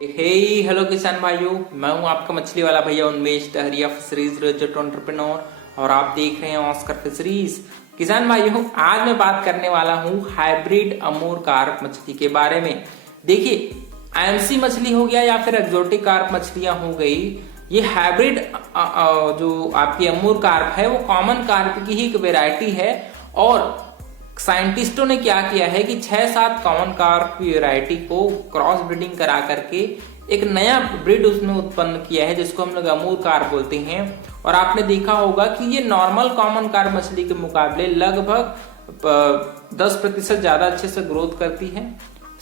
हे hello किसान भाइयों, मैं हूं आपका मछली वाला भैया उन्मेष टहरिया फिशरीज रिलेटेड एंटरप्रेन्योर और आप देख रहे हैं ऑस्कर फिशरीज। किसान भाइयों, आज मैं बात करने वाला हूं हाइब्रिड अमूर कार्प मछली के बारे में। देखिए, आईएमसी मछली हो गया या फिर एक्जोटिक कार्प मछलियां हो गई, ये हाइब्रिड जो आपकी अमूर कार्प है वो कॉमन कार्प की ही एक वेराइटी है। और साइंटिस्टों ने क्या किया है कि 6-7 कॉमन कार्प की वैरायटी को क्रॉस ब्रीडिंग करा करके एक नया ब्रीड उसमें उत्पन्न किया है जिसको हम लोग अमूर कार्प बोलते हैं। और आपने देखा होगा कि ये नॉर्मल कॉमन कार्प मछली के मुकाबले लगभग 10% ज्यादा अच्छे से ग्रोथ करती है।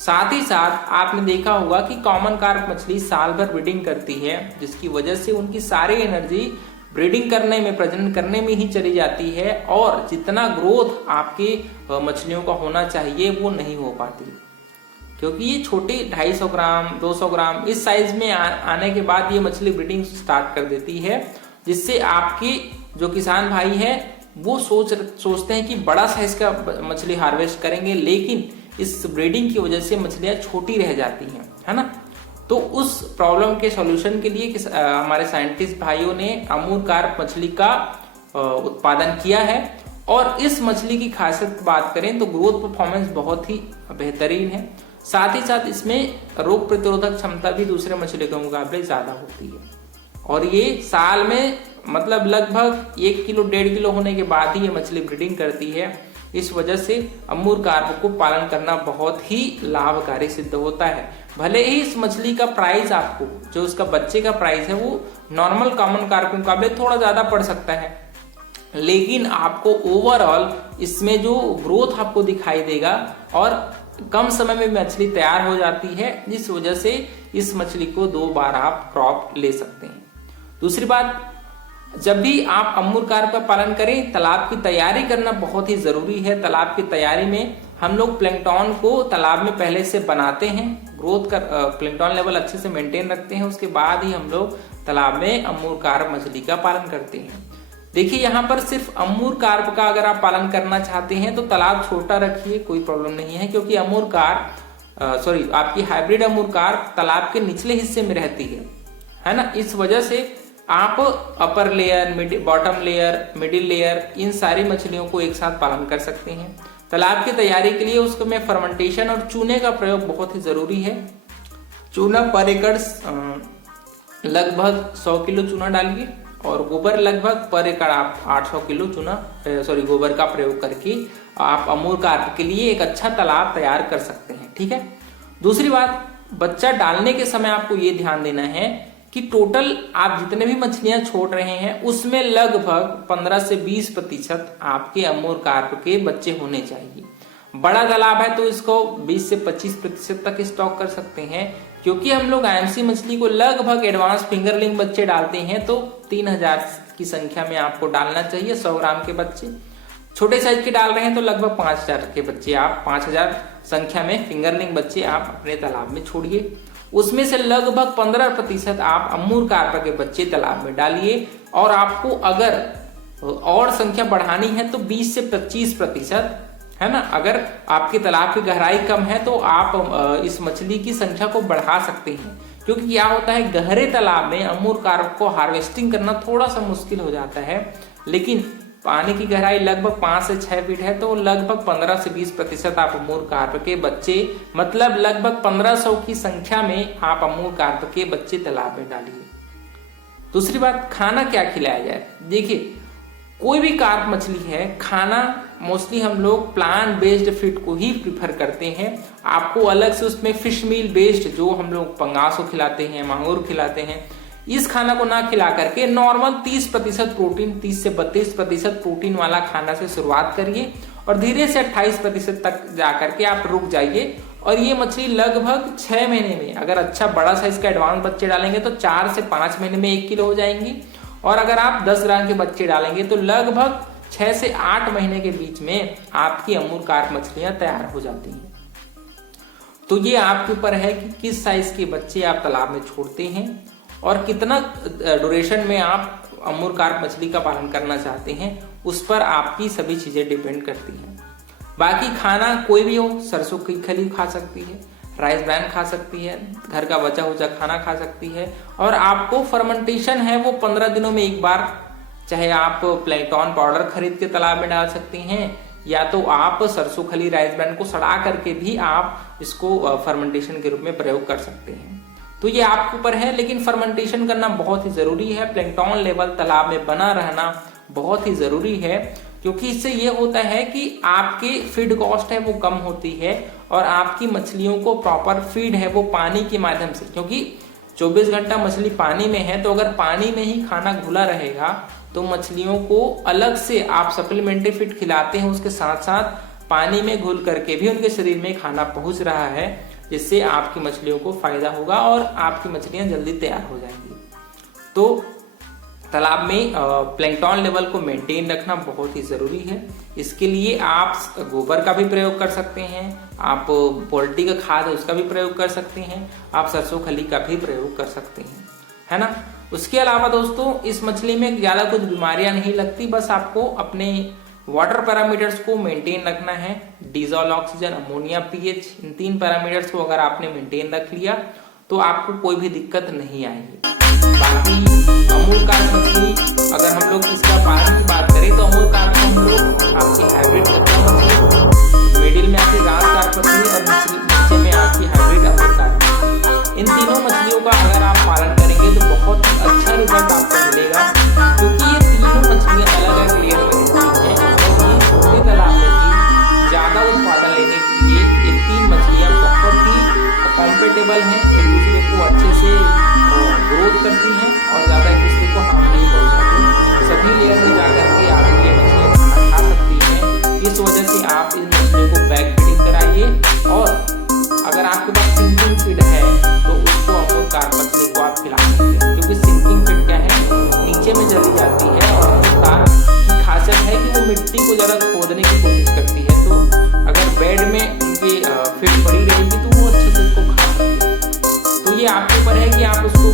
साथ ही साथ आपने देखा होगा कि कॉमन कार्प मछली साल भर ब्रीडिंग करती है, जिसकी वजह से उनकी सारी एनर्जी ब्रीडिंग करने में, प्रजनन करने में ही चली जाती है और जितना ग्रोथ आपके मछलियों का होना चाहिए वो नहीं हो पाती, क्योंकि ये छोटे 250 ग्राम 200 ग्राम इस साइज में आने के बाद ये मछली ब्रीडिंग स्टार्ट कर देती है, जिससे आपके जो किसान भाई है वो सोचते हैं कि बड़ा साइज का मछली हार्वेस्ट करेंगे, लेकिन इस ब्रीडिंग की वजह से मछलियां छोटी रह जाती हैं, है ना। तो उस प्रॉब्लम के सॉल्यूशन के लिए हमारे साइंटिस्ट भाइयों ने अमूर कार्प मछली का उत्पादन किया है। और इस मछली की खासियत बात करें तो ग्रोथ परफॉर्मेंस बहुत ही बेहतरीन है। साथ ही साथ इसमें रोग प्रतिरोधक क्षमता भी दूसरे मछली के मुकाबले ज्यादा होती है। और ये साल में मतलब लगभग 1 किलो 1.5 किलो होने के बाद ही ये मछली ब्रीडिंग करती है। इस वजह से अमूर कार्प को पालन करना बहुत ही लाभकारी सिद्ध होता है। भले ही इस मछली का प्राइस आपको, जो उसका बच्चे का प्राइस है, वो नॉर्मल कॉमन कार्प के मुकाबले थोड़ा ज्यादा पड़ सकता है, लेकिन आपको ओवरऑल इसमें जो ग्रोथ आपको दिखाई देगा और कम समय में मछली तैयार हो जाती है, जिस वजह से इस मछली को 2 बार आप क्रॉप ले सकते हैं। दूसरी बात, जब भी आप अमूर कार्प का पालन करें, तालाब की तैयारी करना बहुत ही जरूरी है। तालाब की तैयारी में हम लोग प्लैंकटन को तालाब में पहले से बनाते हैं, ग्रोथ कर प्लैंकटन लेवल अच्छे से मेंटेन रखते हैं, उसके बाद ही हम लोग तालाब में अमूर कार्प मछली का पालन करते हैं। देखिए, यहाँ पर सिर्फ अमूर कार्प का अगर आप पालन करना चाहते हैं तो तालाब छोटा रखिए, कोई प्रॉब्लम नहीं है, क्योंकि अमूर कार्प आपकी हाइब्रिड अमूर कार्प तालाब के निचले हिस्से में रहती है ना। इस वजह से आप upper layer, bottom layer, middle layer, इन सारी मछलियों को एक साथ पालन कर सकते हैं। तालाब की तैयारी के लिए उसमें फर्मेंटेशन और चूने का प्रयोग बहुत ही जरूरी है। चूना पर एकड़ लगभग 100 किलो चूना डालिए और गोबर लगभग पर एकड़ आप 800 किलो गोबर का प्रयोग करके आप अमूर कार्प के लिए एक अच्छा तालाब तैयार कर सकते हैं। ठीक है। दूसरी बात, बच्चा डालने के समय आपको ये ध्यान देना है कि टोटल आप जितने भी मछलियां छोड़ रहे हैं उसमें लगभग 15 से 20% आपके अमूर कार्प के बच्चे होने चाहिए। बड़ा तालाब है तो इसको 20 से 25% तक स्टॉक कर सकते हैं, क्योंकि हम लोग आईएमसी मछली को लगभग एडवांस फिंगरलिंग बच्चे डालते हैं तो 3000 की संख्या में आपको डालना चाहिए 100 ग्राम के बच्चे। छोटे साइज के डाल रहे हैं तो लगभग 5000 के बच्चे, आप 5000 संख्या में फिंगरलिंग बच्चे आप अपने तालाब में छोड़िए। उसमें से लगभग 15% आप अमूर कार्प के बच्चे तालाब में डालिए। और आपको अगर और संख्या बढ़ानी है तो 20 से 25%, है ना। अगर आपके तालाब की गहराई कम है तो आप इस मछली की संख्या को बढ़ा सकते हैं, क्योंकि क्या होता है, गहरे तालाब में अमूर कार्प को हार्वेस्टिंग करना थोड़ा सा मुश्किल हो जाता है, लेकिन पानी की गहराई लगभग 5 से 6 फीट है तो लगभग 15 से 20% आप अमूर कार्प के बच्चे, मतलब लगभग 1500 की संख्या में आप अमूर कार्प के बच्चे तालाब में डालिए। दूसरी बात, खाना क्या खिलाया जाए। देखिए, कोई भी कार्प मछली है, खाना मोस्टली हम लोग प्लांट बेस्ड फीड को ही प्रिफर करते हैं। आपको अलग से उसमें फिश मील बेस्ड, जो हम लोग पंगास को खिलाते हैं, मांगूर खिलाते हैं, इस खाना को ना खिला करके नॉर्मल 30% प्रोटीन, 30 से 32% प्रोटीन वाला खाना से शुरुआत करिए और धीरे से 28% तक जाकर के आप रुक जाइए। और ये मछली लगभग 6 महीने में, अगर अच्छा बड़ा साइज का एडवांस बच्चे डालेंगे तो 4 से 5 महीने में 1 किलो हो जाएंगी। और अगर आप 10 ग्राम के बच्चे डालेंगे तो लगभग 6 से 8 महीने के बीच में आपकी अमूर कार्प मछलियां तैयार हो जाती हैं। तो ये आपके ऊपर है कि किस साइज के बच्चे आप तालाब में छोड़ते हैं और कितना ड्यूरेशन में आप अमूर कार्प मछली का पालन करना चाहते हैं, उस पर आपकी सभी चीजें डिपेंड करती हैं। बाकी खाना कोई भी हो, सरसों की खली खा सकती है, राइस ब्रान खा सकती है, घर का बचा हुआ खाना खा सकती है। और आपको फर्मेंटेशन है वो 15 दिनों में एक बार, चाहे आप प्लैंकटन पाउडर खरीद के तालाब में डाल सकती हैं, या तो आप सरसों खली राइस ब्रान को सड़ा करके भी आप इसको फर्मेंटेशन के रूप में प्रयोग कर सकते हैं। तो ये आपके ऊपर है, लेकिन फर्मेंटेशन करना बहुत ही जरूरी है। प्लैंकटन लेवल तालाब में बना रहना बहुत ही जरूरी है, क्योंकि इससे ये होता है कि आपके फीड कॉस्ट है वो कम होती है और आपकी मछलियों को प्रॉपर फीड है वो पानी के माध्यम से, क्योंकि 24 घंटा मछली पानी में है, तो अगर पानी में ही खाना घुला रहेगा तो मछलियों को अलग से आप सप्लीमेंट्री फीड खिलाते हैं, उसके साथ साथ पानी में घुल करके भी उनके शरीर में खाना पहुंच रहा है, जिससे आपकी मछलियों को फायदा होगा और आपकी मछलियां जल्दी तैयार हो जाएंगी। तो तालाब में प्लैंकटन लेवल को मेंटेन रखना बहुत ही जरूरी है। इसके लिए आप गोबर का भी प्रयोग कर सकते हैं, आप पोल्ट्री का खाद है उसका भी प्रयोग कर सकते हैं, आप सरसों खली का भी प्रयोग कर सकते हैं, है ना। उसके अलावा दोस्तों इस मछली में ज्यादा कुछ बीमारियां नहीं लगती, बस आपको अपने वाटर पैरामीटर्स को मेंटेन रखना है। डिजॉल्व ऑक्सीजन, अमोनिया, पीएच, इन 3 पैरामीटर्स को अगर आपने मेंटेन रख लिया तो आपको कोई भी दिक्कत नहीं आएगी। बाकी अमूल कार्प मछली, अगर हम लोग इसका पालन की बात करें तो अमूल कार्प हम लोग आपकी हाइब्रिड कतला मछली, मिडिल में आपकी घास कार्प मछली और नीचे में आपकी हाइब्रिड अमूल कार्प मछली, इन तीनों मछलियों का अगर आप पालन करेंगे तो बहुत अच्छा रिजल्ट आपको मिलेगा, क्योंकि ये तीनों मछलियां अलग अलग लेयर में रहती हैं। छोटे तालाब में भी ज्यादा उत्पादन लेने के लिए ये 3 मछलियां बहुत ही कॉम्पेटेबल हैं, एक दूसरे को अच्छे से ग्रोथ करती हैं और ज्यादा एक दूसरे को हार्म नहीं पहुंचाती। सभी लेयर में जाकर के आप ये मछलियां खाना खा सकती हैं। इस वजह से आप इन मछलियों को बैक फीडिंग कराइए, और अगर आपके पास सिंकिंग फीड है तो उसको अमूल कार्प मछली को आप खिला सकते हैं, क्योंकि सिंकिंग फीड क्या है, नीचे में चली जाती है और अमूल कार्प की खासियत है कि वो मिट्टी को जरा खोदने की कोशिश करती है, तो अगर बेड में उनकी फीड पड़ी रहेगी तो वो अच्छे से उसको खा सकते हैं। तो ये आपके ऊपर है कि आप उसको